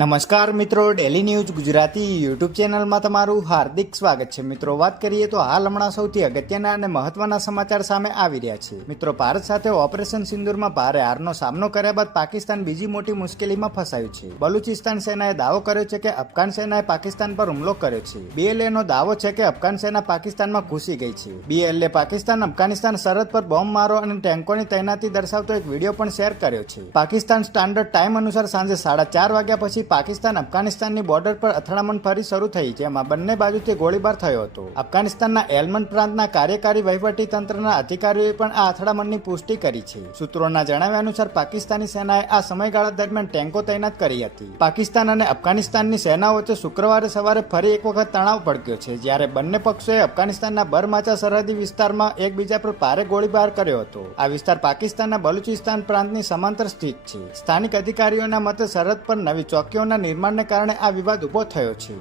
નમસ્કાર મિત્રો, daily news Gujarati YouTube ચેનલમાં તમારું હાર્દિક સ્વાગત છે. મિત્રો, વાત કરીએ તો હાલ હમણાં સૌથી અગત્યના અને મહત્વના સમાચાર સામે આવી રહ્યા છે. મિત્રો, ભારત સાથે ઓપરેશન સિંદૂરમાં ભારે હારનો સામનો કર્યા બાદ પાકિસ્તાન બીજી મોટી મુશ્કેલીમાં ફસાયું છે. બલુચિસ્તાન સેનાએ દાવો કર્યો છે કે અફઘાન સેનાએ પાકિસ્તાન પર હુમલો કર્યો છે. BLA નો દાવો છે કે અફઘાન સેના પાકિસ્તાનમાં ઘૂસી ગઈ છે. BLA પાકિસ્તાન અફઘાનિસ્તાન સરહદ પર બોમ્બ મારો અને ટેન્કોની તૈનાતી દર્શાવતો એક વિડીયો પણ શેર કર્યો છે. પાકિસ્તાન સ્ટાન્ડર્ડ ટાઈમ અનુસાર સાંજે 4:30 વાગ્યા પછી પાકિસ્તાન અફઘાનિસ્તાનની બોર્ડર પર અથડામણ ફરી શરૂ થઈ, જેમાં બંને બાજુથી ગોળીબાર થયો હતો. અફઘાનિસ્તાનના હેલ્મંડ પ્રાંતના કાર્યકારી વહીવટી તંત્રના અધિકારીઓએ પણ આ અથડામણની પુષ્ટિ કરી છે. સૂત્રોના જણાવ્યા અનુસાર પાકિસ્તાની સેનાએ આ સમયગાળા દરમિયાન ટેન્કો તૈનાત કરી હતી. પાકિસ્તાન અને અફઘાનિસ્તાનની સેનાઓ વચ્ચે શુક્રવારે સવારે ફરી એક વખત તણાવ ભડક્યો છે, જ્યારે બંને પક્ષોએ અફઘાનિસ્તાનના બરમાચા સરહદી વિસ્તારમાં એકબીજા પર ભારે ગોળીબાર કર્યો હતો. આ વિસ્તાર પાકિસ્તાનના બલુચિસ્તાન પ્રાંતની સમાંતર સ્થિત છે. સ્થાનિક અધિકારીઓના મતે સરહદ પર નવી ચોકીઓના નિર્માણને કારણે આ વિવાદ ઉભો થયો છે.